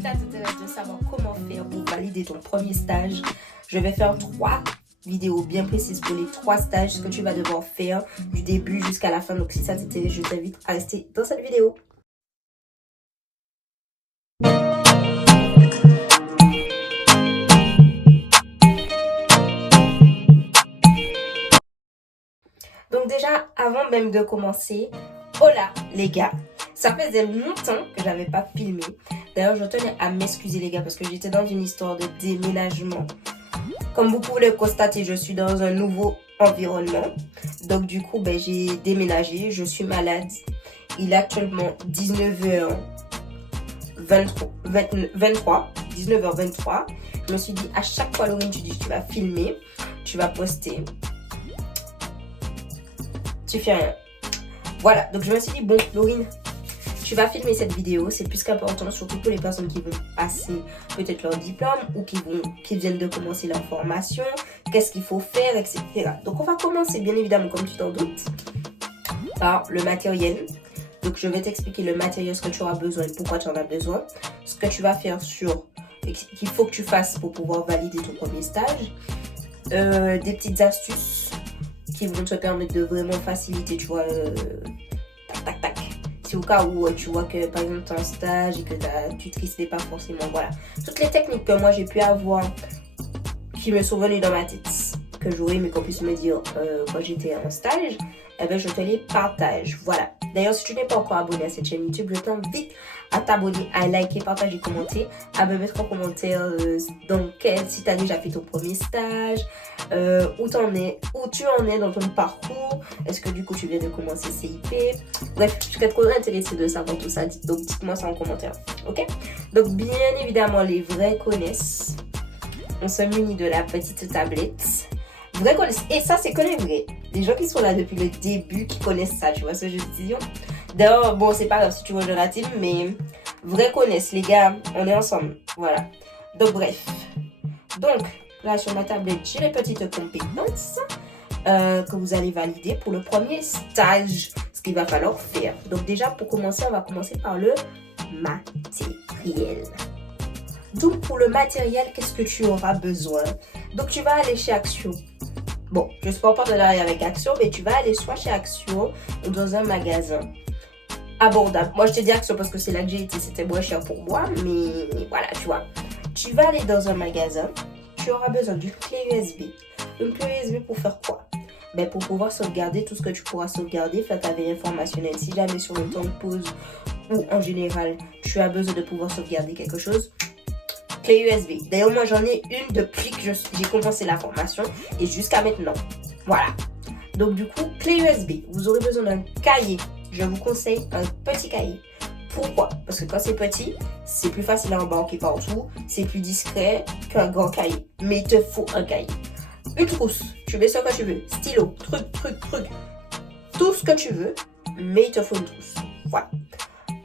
Si ça t'intéresse de savoir comment faire pour valider ton premier stage, je vais faire 3 vidéos bien précises pour les 3 stages, ce que tu vas devoir faire du début jusqu'à la fin. Donc si ça t'intéresse, je t'invite à rester dans cette vidéo. Donc déjà, avant même de commencer, hola les gars, ça faisait longtemps que j'avais pas filmé. D'ailleurs, je tenais à m'excuser les gars parce que j'étais dans une histoire de déménagement. Comme vous pouvez le constater, je suis dans un nouveau environnement. Donc du coup, j'ai déménagé, je suis malade. Il est actuellement 19h23. Je me suis dit, à chaque fois, Laurine, tu vas filmer, tu vas poster. Tu fais rien. Voilà, donc je me suis dit, bon, Laurine, tu vas filmer cette vidéo, c'est plus qu'important, surtout pour les personnes qui vont passer peut-être leur diplôme ou qui viennent de commencer leur formation, qu'est-ce qu'il faut faire, etc. Donc on va commencer, bien évidemment, comme tu t'en doutes, par le matériel. Donc je vais t'expliquer le matériel, ce que tu auras besoin et pourquoi tu en as besoin, ce que tu vas faire qu'il faut que tu fasses pour pouvoir valider ton premier stage, des petites astuces qui vont te permettre de vraiment faciliter, tu vois, tac. C'est au cas où tu vois que par exemple tu as un stage et que tu te risques pas forcément, voilà. Toutes les techniques que moi j'ai pu avoir, qui me sont venues dans ma tête, que j'aurais aimé qu'on puisse me dire quand j'étais en stage, je te les partage, voilà. D'ailleurs, si tu n'es pas encore abonné à cette chaîne YouTube, je t'invite à t'abonner, à liker, partager, commenter, à me mettre en commentaire si tu as déjà fait ton premier stage, où tu en es dans ton parcours, est-ce que du coup tu viens de commencer CIP, bref, je serais trop intéressée de savoir tout ça, donc dites-moi ça en commentaire, ok? Donc bien évidemment, les vrais connaissent, on se munit de la petite tablette. Vrais connaissent, et ça c'est que les vrais. Les gens qui sont là depuis le début, qui connaissent ça, tu vois ce que je veux dire. D'ailleurs, bon, c'est pas grave si tu rejoins la team, mais vrais connaissent, les gars, on est ensemble, voilà. Donc bref, donc là sur ma tablette, j'ai les petites compétences que vous allez valider pour le premier stage, ce qu'il va falloir faire. Donc déjà, pour commencer, on va commencer par le matériel. Donc pour le matériel, qu'est-ce que tu auras besoin? Donc tu vas aller chez Action. Bon, je ne suis pas en partenariat avec Action, mais tu vas aller soit chez Action ou dans un magasin abordable. Moi, je te dis Action parce que c'est là que j'ai été, c'était moins cher pour moi, mais voilà, tu vois. Tu vas aller dans un magasin, tu auras besoin d'une clé USB. Une clé USB pour faire quoi? Pour pouvoir sauvegarder tout ce que tu pourras sauvegarder, faire ta veille informationnelle. Si jamais sur le temps de pause ou en général, tu as besoin de pouvoir sauvegarder quelque chose, clé USB. D'ailleurs, moi, j'en ai une depuis que j'ai commencé la formation et jusqu'à maintenant. Voilà. Donc, du coup, clé USB. Vous aurez besoin d'un cahier. Je vous conseille un petit cahier. Pourquoi? Parce que quand c'est petit, c'est plus facile à embarquer partout. C'est plus discret qu'un grand cahier. Mais il te faut un cahier. Une trousse. Tu mets ce que tu veux. Stylo. Truc. Tout ce que tu veux. Mais il te faut une trousse. Voilà.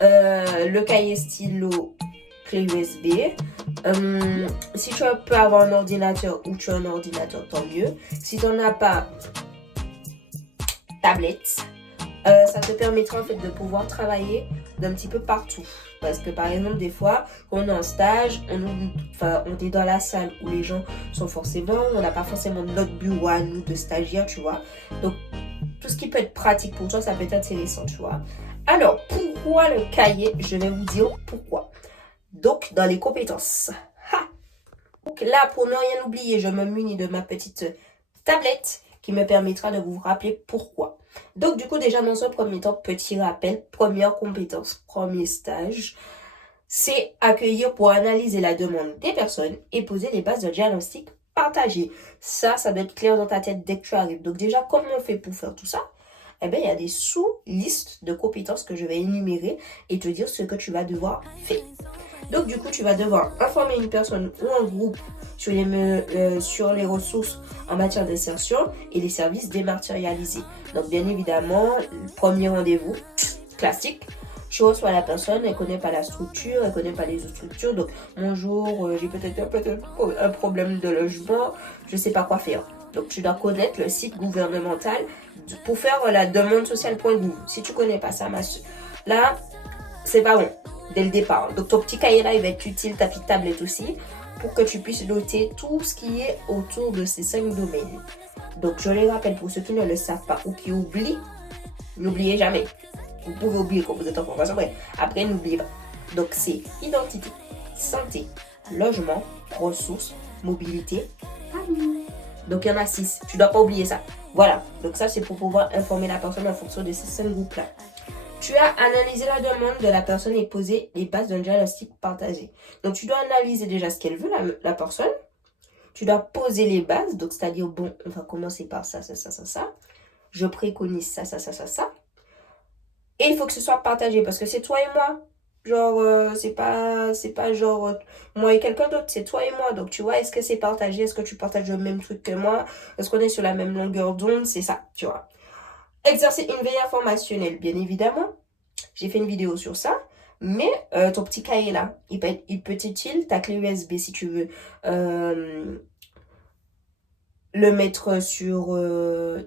Le cahier, stylo, clé USB. Si tu peux avoir un ordinateur ou tu as un ordinateur, tant mieux. Si tu n'en as pas, tablette. Ça te permettra en fait de pouvoir travailler d'un petit peu partout. Parce que par exemple, des fois, quand on est en stage, on est dans la salle où les gens sont forcément, on n'a pas forcément notre bureau à nous de stagiaires, tu vois. Donc, tout ce qui peut être pratique pour toi, ça peut être intéressant, tu vois. Alors, pourquoi le cahier? Je vais vous dire pourquoi. Donc, dans les compétences. Donc là, pour ne rien oublier, je me munis de ma petite tablette qui me permettra de vous rappeler pourquoi. Donc, du coup, déjà, dans un premier temps, petit rappel, première compétence, premier stage, c'est accueillir pour analyser la demande des personnes et poser les bases de diagnostic partagées. Ça doit être clair dans ta tête dès que tu arrives. Donc, déjà, comment on fait pour faire tout ça? Il y a des sous-listes de compétences que je vais énumérer et te dire ce que tu vas devoir faire. Donc, du coup, tu vas devoir informer une personne ou un groupe sur les ressources en matière d'insertion et les services dématérialisés. Donc, bien évidemment, le premier rendez-vous, classique, tu reçois la personne, elle ne connaît pas la structure, elle ne connaît pas les autres structures. Donc, bonjour, j'ai peut-être un problème de logement, je ne sais pas quoi faire. Donc, tu dois connaître le site gouvernemental pour faire la demande sociale.gouv. Si tu ne connais pas ça, là, c'est pas bon. dès le départ. Donc ton petit cahier là, il va être utile, ta petite tablette aussi, pour que tu puisses noter tout ce qui est autour de ces 5 domaines. Donc je les rappelle pour ceux qui ne le savent pas ou qui oublient, n'oubliez jamais. Vous pouvez oublier quand vous êtes en formation, mais après n'oubliez pas. Donc c'est identité, santé, logement, ressources, mobilité, famille. Donc il y en a 6, tu ne dois pas oublier ça. Voilà, donc ça c'est pour pouvoir informer la personne en fonction de ces 5 groupes-là. Tu as analysé la demande de la personne et posé les bases d'un diagnostic partagé. Donc tu dois analyser déjà ce qu'elle veut, la personne. Tu dois poser les bases, donc c'est-à-dire, bon, on va commencer par ça, ça, ça, ça, ça. Je préconise ça, ça, ça, ça, ça. Et il faut que ce soit partagé parce que c'est toi et moi. Genre, c'est pas genre moi et quelqu'un d'autre, c'est toi et moi. Donc, tu vois, est-ce que c'est partagé? Est-ce que tu partages le même truc que moi? Est-ce qu'on est sur la même longueur d'onde? C'est ça, tu vois. Exercer une veille informationnelle, bien évidemment. J'ai fait une vidéo sur ça. Mais ton petit cahier là, il peut être utile. Ta clé USB si tu veux le mettre sur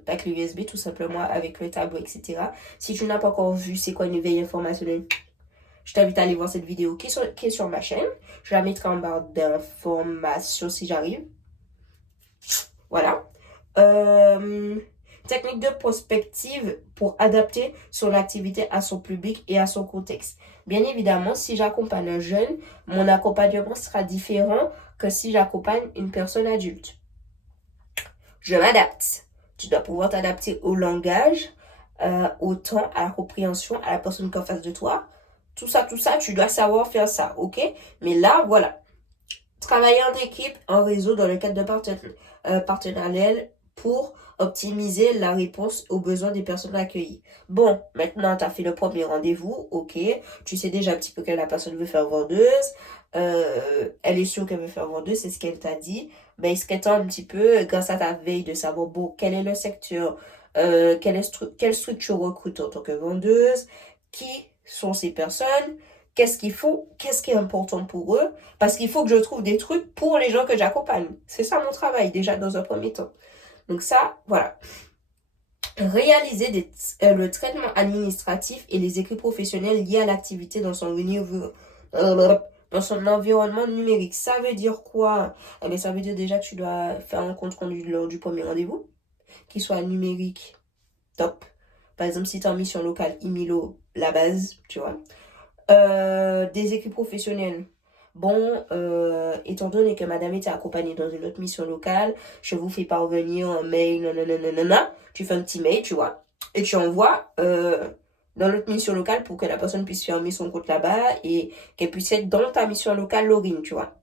ta clé USB tout simplement avec le tableau, etc. Si tu n'as pas encore vu c'est quoi une veille informationnelle, je t'invite à aller voir cette vidéo qui est sur ma chaîne. Je la mettrai en barre d'informations si j'arrive. Voilà. Technique de prospective pour adapter son activité à son public et à son contexte. Bien évidemment, si j'accompagne un jeune, mon accompagnement sera différent que si j'accompagne une personne adulte. Je m'adapte. Tu dois pouvoir t'adapter au langage, au temps, à la compréhension, à la personne qui est en face de toi. Tout ça, tu dois savoir faire ça, ok? Mais là, voilà. Travailler en équipe, en réseau, dans le cadre de partenariat pour optimiser la réponse aux besoins des personnes accueillies. Bon, maintenant, tu as fait le premier rendez-vous, ok. Tu sais déjà un petit peu que la personne veut faire vendeuse. Elle est sûre qu'elle veut faire vendeuse, c'est ce qu'elle t'a dit. Ben, il serait temps un petit peu, grâce à ta veille, de savoir, bon, quel est le secteur, quelle structure recrute en tant que vendeuse, qui sont ces personnes, qu'est-ce qu'il faut, qu'est-ce qui est important pour eux, parce qu'il faut que je trouve des trucs pour les gens que j'accompagne. C'est ça mon travail, déjà, dans un premier temps. Donc ça, voilà. Réaliser le traitement administratif et les écrits professionnels liés à l'activité dans son environnement numérique. Ça veut dire quoi? Eh bien, ça veut dire déjà que tu dois faire un compte rendu lors du premier rendez-vous, qui soit numérique, top. Par exemple, si tu es en mission locale, Imilo, la base, tu vois. Des équipes professionnelles. Bon, étant donné que madame était accompagnée dans une autre mission locale, je vous fais parvenir un mail, nanana, tu fais un petit mail, tu vois, et tu envoies dans l'autre mission locale pour que la personne puisse fermer son compte là-bas et qu'elle puisse être dans ta mission locale login, tu vois.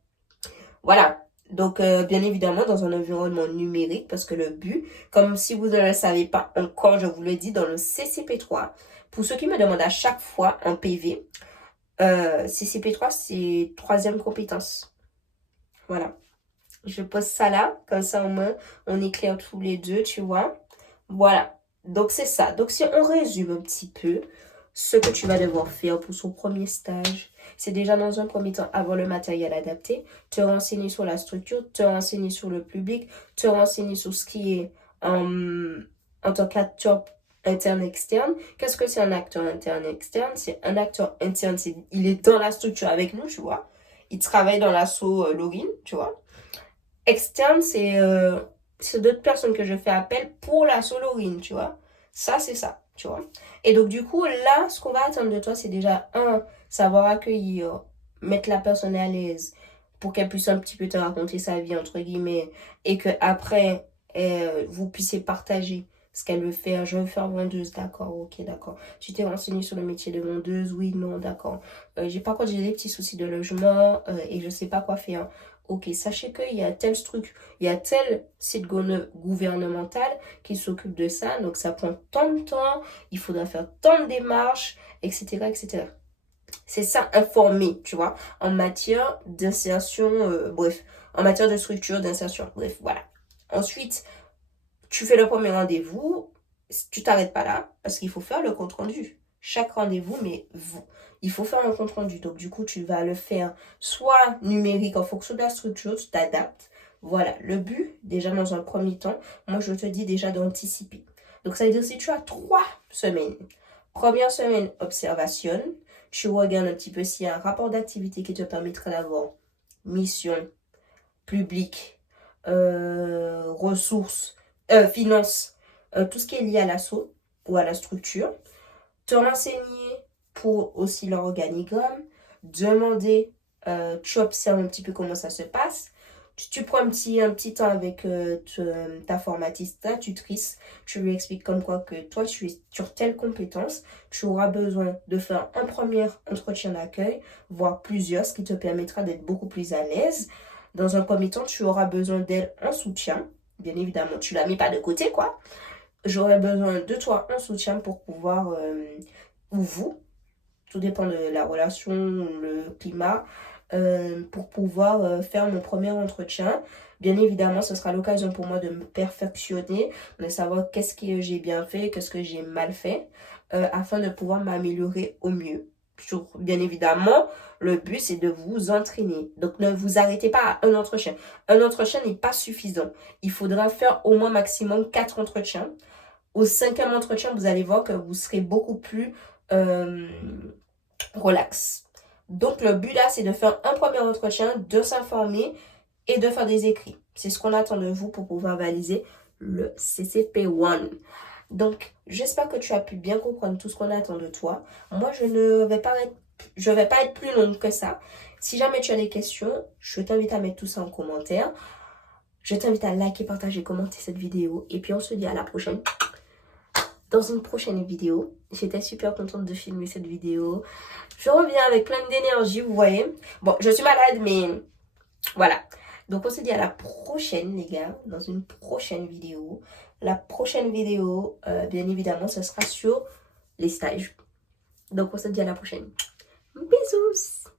Voilà. Donc, bien évidemment, dans un environnement numérique, parce que le but, comme si vous ne le savez pas encore, je vous le dis, dans le CCP3, pour ceux qui me demandent à chaque fois en PV, CCP3, c'est troisième compétence. Voilà. Je pose ça là, comme ça au moins, on est clair tous les deux, tu vois. Voilà. Donc, c'est ça. Donc, si on résume un petit peu, ce que tu vas devoir faire pour son premier stage, c'est déjà dans un premier temps avoir le matériel adapté, te renseigner sur la structure, te renseigner sur le public, te renseigner sur ce qui est en tant qu'acteur interne-externe. Qu'est-ce que c'est un acteur interne-externe? C'est un acteur interne, il est dans la structure avec nous, tu vois. Il travaille dans l'assaut login, tu vois. Externe, c'est d'autres personnes que je fais appel pour l'assaut login, tu vois. Ça, c'est ça, tu vois. Et donc, du coup, là, ce qu'on va attendre de toi, c'est déjà, savoir accueillir, mettre la personne à l'aise pour qu'elle puisse un petit peu te raconter sa vie, entre guillemets, et que après vous puissiez partager ce qu'elle veut faire. Je veux faire vendeuse, d'accord, ok, d'accord. Tu t'es renseigné sur le métier de vendeuse, oui, non, d'accord. J'ai des petits soucis de logement et je sais pas quoi faire. Ok, sachez qu'il y a tel structure, il y a tel site gouvernemental qui s'occupe de ça, donc ça prend tant de temps, il faudra faire tant de démarches, etc., etc. C'est ça, informer, tu vois, en matière d'insertion, bref, en matière de structure, d'insertion, bref, voilà. Ensuite, tu fais le premier rendez-vous, tu t'arrêtes pas là, parce qu'il faut faire le compte rendu. Chaque rendez-vous, mais il faut faire un compte rendu. Donc, du coup, tu vas le faire soit numérique en fonction de la structure, tu t'adaptes. Voilà, le but, déjà dans un premier temps, moi, je te dis déjà d'anticiper. Donc, ça veut dire si tu as 3 semaines. Première semaine, observation. Tu regardes un petit peu s'il y a un rapport d'activité qui te permettra d'avoir mission, public, ressources, finances, tout ce qui est lié à l'assaut ou à la structure. Te renseigner pour aussi l'organigramme, demander, tu observes un petit peu comment ça se passe. Tu prends un petit temps avec ta formatiste, ta tutrice, tu lui expliques comme quoi que toi tu es sur telle compétence, tu auras besoin de faire un premier entretien d'accueil, voire plusieurs, ce qui te permettra d'être beaucoup plus à l'aise. Dans un premier temps, tu auras besoin d'elle en soutien. Bien évidemment, tu la mets pas de côté, quoi. J'aurais besoin de toi en soutien pour pouvoir, ou vous, tout dépend de la relation, le climat, pour pouvoir faire mon premier entretien. Bien évidemment, ce sera l'occasion pour moi de me perfectionner, de savoir qu'est-ce que j'ai bien fait, qu'est-ce que j'ai mal fait, afin de pouvoir m'améliorer au mieux. Bien évidemment, le but, c'est de vous entraîner. Donc, ne vous arrêtez pas à un entretien. Un entretien n'est pas suffisant. Il faudra faire au moins maximum 4 entretiens. Au 5e entretien, vous allez voir que vous serez beaucoup plus relax. Donc, le but là, c'est de faire un premier entretien, de s'informer et de faire des écrits. C'est ce qu'on attend de vous pour pouvoir valider le CCP1. Donc, j'espère que tu as pu bien comprendre tout ce qu'on attend de toi. Moi, je vais pas être plus longue que ça. Si jamais tu as des questions, je t'invite à mettre tout ça en commentaire. Je t'invite à liker, partager, commenter cette vidéo. Et puis, on se dit à la prochaine. Dans une prochaine vidéo. J'étais super contente de filmer cette vidéo. Je reviens avec plein d'énergie, vous voyez. Bon, je suis malade, mais voilà. Donc, on se dit à la prochaine, les gars, dans une prochaine vidéo. La prochaine vidéo, bien évidemment, ce sera sur les stages. Donc, on se dit à la prochaine. Bisous!